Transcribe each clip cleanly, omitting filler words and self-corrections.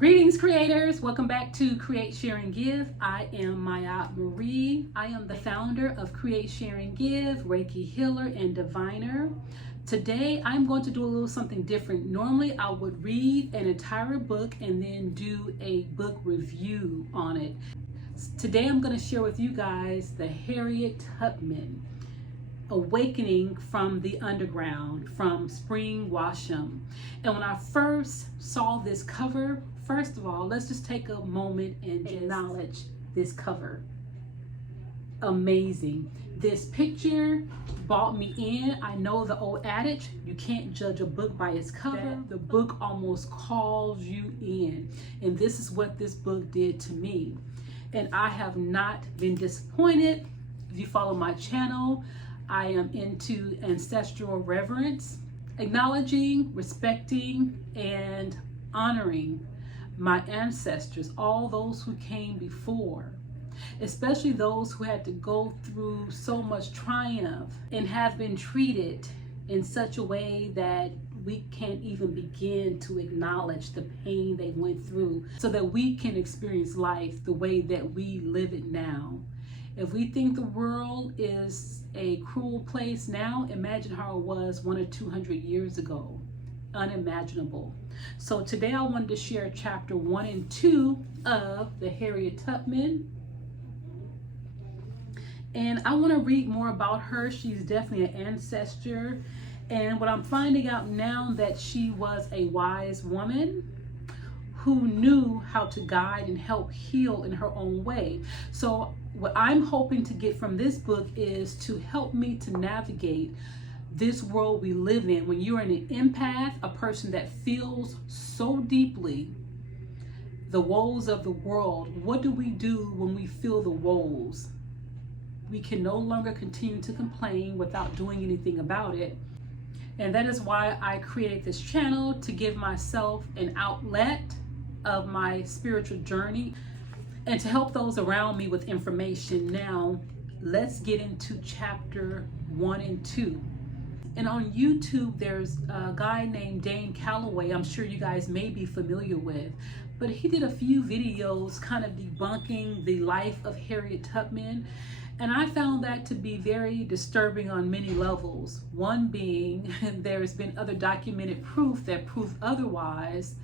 Greetings, creators. Welcome back to Create, Share, and Give. I am Maya Marie. I am the founder of Create, Share, and Give, Reiki Healer, and Diviner. Today, I'm going to do a little something different. Normally, I would read an entire book and then do a book review on it. Today, I'm going to share with you guys the Harriet Tubman Awakening from the Underground from Spring, Washam. And when I first saw this cover, first of all, let's just take a moment and acknowledge this cover. Amazing. This picture brought me in. I know the old adage, you can't judge a book by its cover. The book almost calls you in. And this is what this book did to me. And I have not been disappointed. If you follow my channel, I am into ancestral reverence, acknowledging, respecting, and honoring my ancestors, all those who came before, especially those who had to go through so much triumph and have been treated in such a way that we can't even begin to acknowledge the pain they went through so that we can experience life the way that we live it now. If we think the world is a cruel place now, imagine how it was 100 or 200 years ago. Unimaginable. So today I wanted to share chapter 1 and 2 of the Harriet Tubman. And I want to read more about her. She's definitely an ancestor. And what I'm finding out now, that she was a wise woman who knew how to guide and help heal in her own way. So what I'm hoping to get from this book is to help me to navigate this world we live in. When you're an empath, a person that feels so deeply the woes of the world, what do we do when we feel the woes? We can no longer continue to complain without doing anything about it. And that is why I created this channel, to give myself an outlet of my spiritual journey and to help those around me with information. Now, let's get into chapter 1 and 2. And on YouTube, there's a guy named Dane Calloway, I'm sure you guys may be familiar with, but he did a few videos kind of debunking the life of Harriet Tubman. And I found that to be very disturbing on many levels. One being, there's been other documented proof that proved otherwise.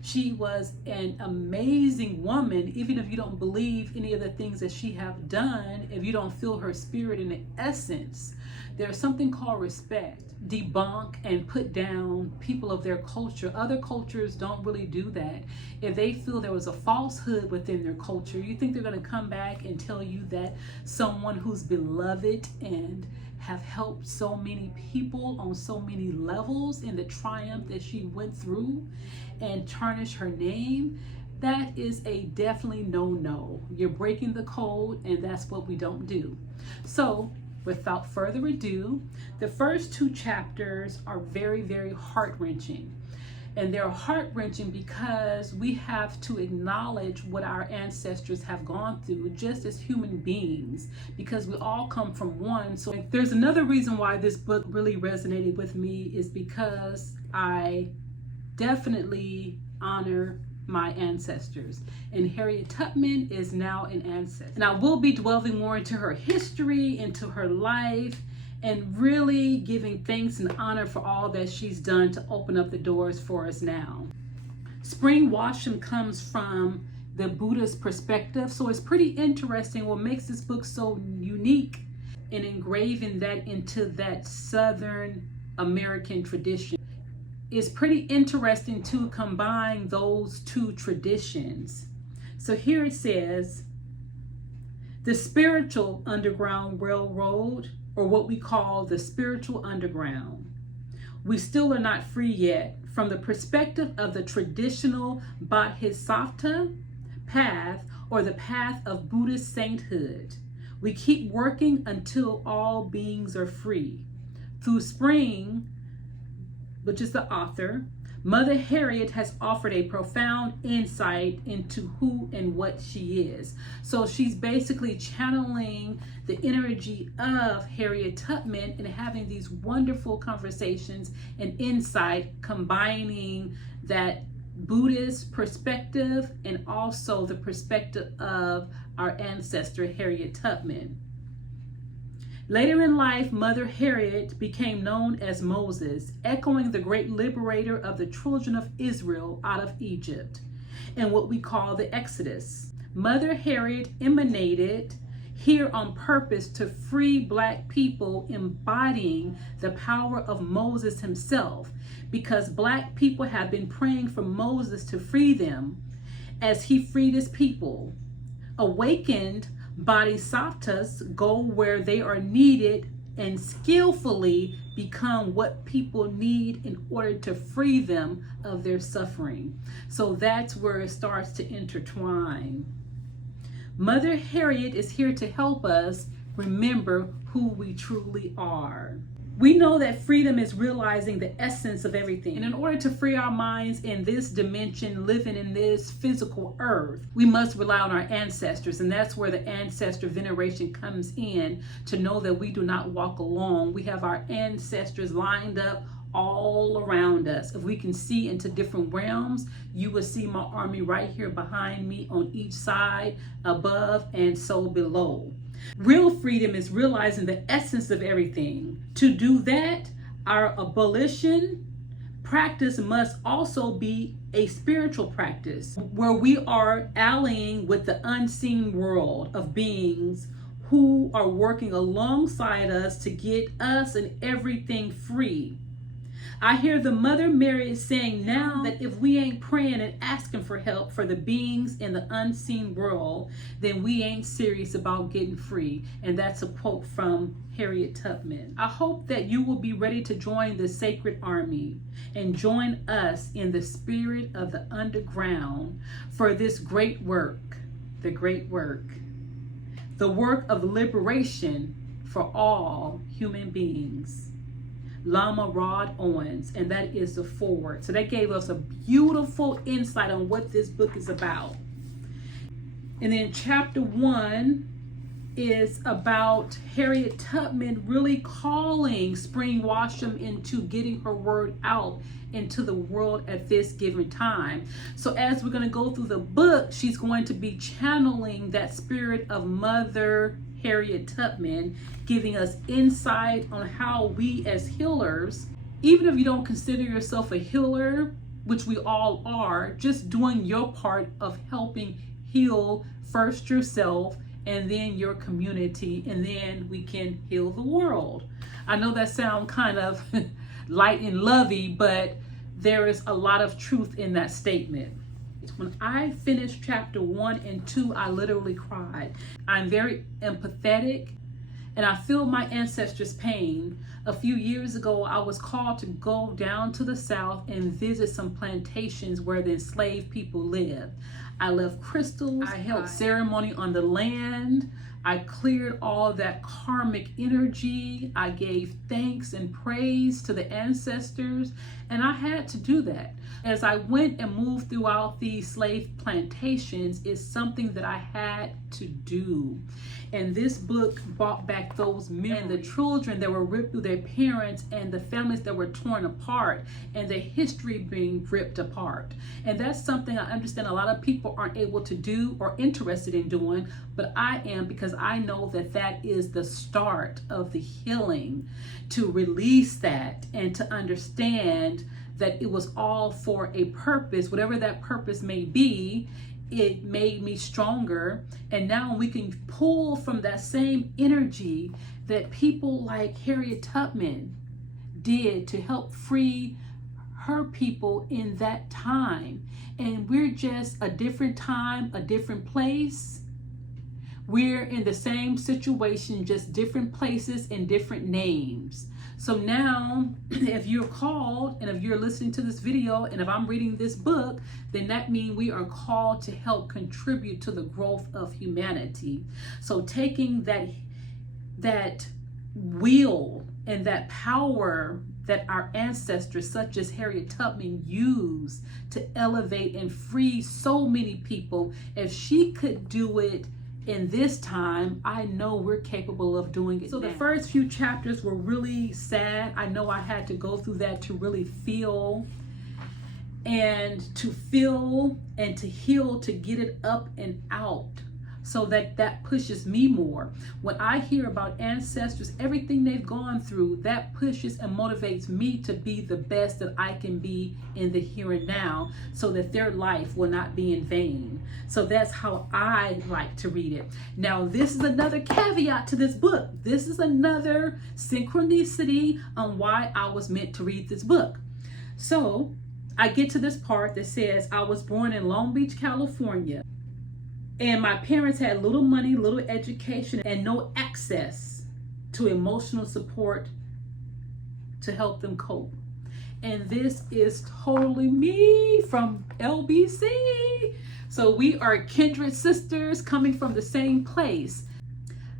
She was an amazing woman, even if you don't believe any of the things that she have done, if you don't feel her spirit in the essence. There's something called respect. Debunk and put down people of their culture. Other cultures don't really do that. If they feel there was a falsehood within their culture, you think they're going to come back and tell you that someone who's beloved and have helped so many people on so many levels in the triumph that she went through and tarnish her name? That is a definitely no. You're breaking the code, and that's what we don't do. So without further ado, the first 2 chapters are very, very heart-wrenching. And they're heart-wrenching because we have to acknowledge what our ancestors have gone through just as human beings, because we all come from one. So there's another reason why this book really resonated with me, is because I definitely honor my ancestors, and Harriet Tubman is now an ancestor. And I will be delving more into her history, into her life, and really giving thanks and honor for all that she's done to open up the doors for us now. Spring Washam comes from the Buddhist perspective, so it's pretty interesting. What makes this book so unique in engraving that into that Southern American tradition. It's pretty interesting to combine those 2 traditions. So here it says, the spiritual Underground Railroad, or what we call the spiritual underground. We still are not free yet from the perspective of the traditional Bodhisattva path, or the path of Buddhist sainthood. We keep working until all beings are free. Through Spring, which is the author, Mother Harriet has offered a profound insight into who and what she is. So she's basically channeling the energy of Harriet Tubman and having these wonderful conversations and insight, combining that Buddhist perspective and also the perspective of our ancestor Harriet Tubman. Later in life, Mother Harriet became known as Moses, echoing the great liberator of the children of Israel out of Egypt and what we call the Exodus. Mother Harriet emanated here on purpose to free Black people, embodying the power of Moses himself, because Black people have been praying for Moses to free them as he freed his people. Awakened bodhisattvas go where they are needed and skillfully become what people need in order to free them of their suffering. So that's where it starts to intertwine. Mother Harriet is here to help us remember who we truly are. We know that freedom is realizing the essence of everything. And in order to free our minds in this dimension, living in this physical earth, we must rely on our ancestors. And that's where the ancestor veneration comes in, to know that we do not walk alone. We have our ancestors lined up all around us. If we can see into different realms, you will see my army right here behind me on each side, above and so below. Real freedom is realizing the essence of everything. To do that, our abolition practice must also be a spiritual practice where we are allying with the unseen world of beings who are working alongside us to get us and everything free. I hear the Mother Mary saying now that if we ain't praying and asking for help for the beings in the unseen world, then we ain't serious about getting free. And that's a quote from Harriet Tubman. I hope that you will be ready to join the sacred army and join us in the spirit of the underground for this great work, the work of liberation for all human beings. Lama Rod Owens, and that is the foreword. So that gave us a beautiful insight on what this book is about. And then chapter 1 is about Harriet Tubman really calling Spring Washam into getting her word out into the world at this given time. So as we're going to go through the book, she's going to be channeling that spirit of Mother Harriet Tubman, giving us insight on how we as healers, even if you don't consider yourself a healer, which we all are, just doing your part of helping heal first yourself and then your community, and then we can heal the world. I know that sounds kind of light and lovey, but there is a lot of truth in that statement. When I finished chapter 1 and 2, I literally cried. I'm very empathetic and I feel my ancestors' pain. A few years ago, I was called to go down to the South and visit some plantations where the enslaved people lived. I left crystals, I held ceremony on the land, I cleared all that karmic energy, I gave thanks and praise to the ancestors, and I had to do that. As I went and moved throughout these slave plantations, it's something that I had to do. And this book brought back those memories. And the children that were ripped through their parents, and the families that were torn apart, and the history being ripped apart. And that's something I understand a lot of people aren't able to do or interested in doing, but I am, because I know that that is the start of the healing, to release that and to understand that it was all for a purpose, whatever that purpose may be. It made me stronger, and now we can pull from that same energy that people like Harriet Tubman did to help free her people in that time. And we're just a different time, a different place. We're in the same situation, just different places and different names. So now, if you're called, and if you're listening to this video, and if I'm reading this book, then that means we are called to help contribute to the growth of humanity. So taking that will and that power that our ancestors, such as Harriet Tubman, used to elevate and free so many people, if she could do it in this time, I know we're capable of doing it. So the first few chapters were really sad. I know I had to go through that to really feel and to feel and to heal, to get it up and out, so that pushes me more. When I hear about ancestors, everything they've gone through, that pushes and motivates me to be the best that I can be in the here and now, so that their life will not be in vain. So that's how I like to read it. Now, this is another caveat to this book. This is another synchronicity on why I was meant to read this book. So I get to this part that says, I was born in Long Beach, California, and my parents had little money, little education, and no access to emotional support to help them cope. And this is totally me from LBC. So we are kindred sisters coming from the same place.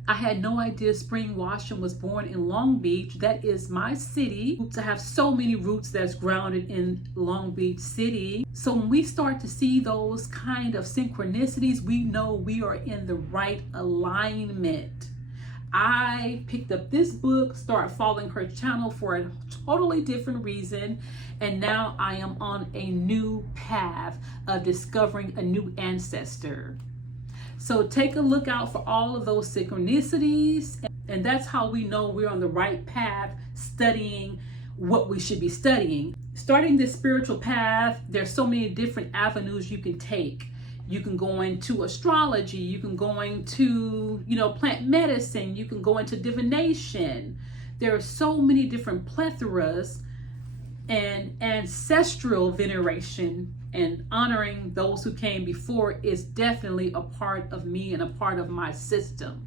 I had no idea Spring Washam was born in Long Beach. That is my city. I have so many roots that's grounded in Long Beach City. So when we start to see those kind of synchronicities, we know we are in the right alignment. I picked up this book, started following her channel for a totally different reason, and now I am on a new path of discovering a new ancestor. So take a look out for all of those synchronicities, and that's how we know we're on the right path, studying what we should be studying. Starting this spiritual path, there's so many different avenues you can take. You can go into astrology, you can go into, plant medicine, you can go into divination. There are so many different plethoras, and ancestral veneration and honoring those who came before is definitely a part of me and a part of my system.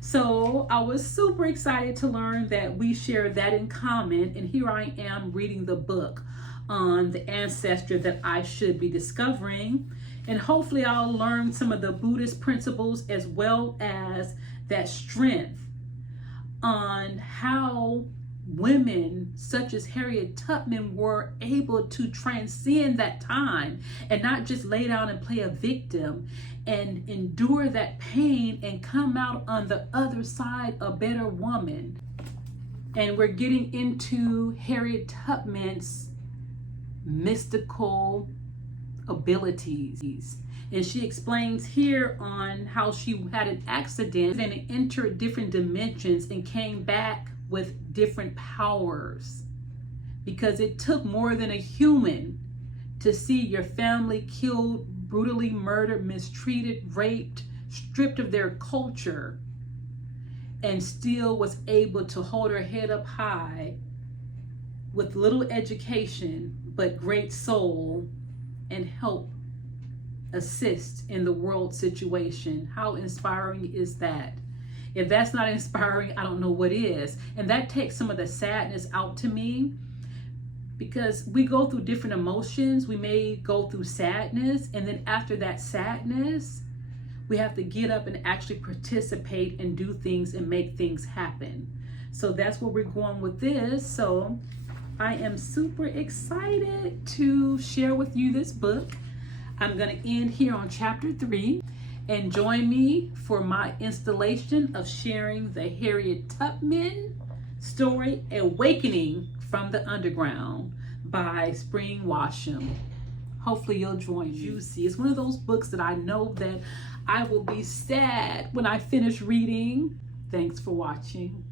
So I was super excited to learn that we share that in common, and here I am reading the book on the ancestor that I should be discovering, and hopefully I'll learn some of the Buddhist principles as well as that strength on how women such as Harriet Tubman were able to transcend that time and not just lay down and play a victim and endure that pain and come out on the other side a better woman. And we're getting into Harriet Tubman's mystical abilities. And she explains here on how she had an accident and entered different dimensions and came back with different powers, because it took more than a human to see your family killed, brutally murdered, mistreated, raped, stripped of their culture, and still was able to hold her head up high with little education but great soul and help assist in the world situation. How inspiring is that? If that's not inspiring, I don't know what is. And that takes some of the sadness out to me, because we go through different emotions. We may go through sadness, and then after that sadness, we have to get up and actually participate and do things and make things happen. So that's where we're going with this. So I am super excited to share with you this book. I'm going to end here on chapter 3. And join me for my installation of sharing the Harriet Tubman story, Awakening from the Underground by Spring Washam. Hopefully you'll join me. Juicy. It's one of those books that I know that I will be sad when I finish reading. Thanks for watching.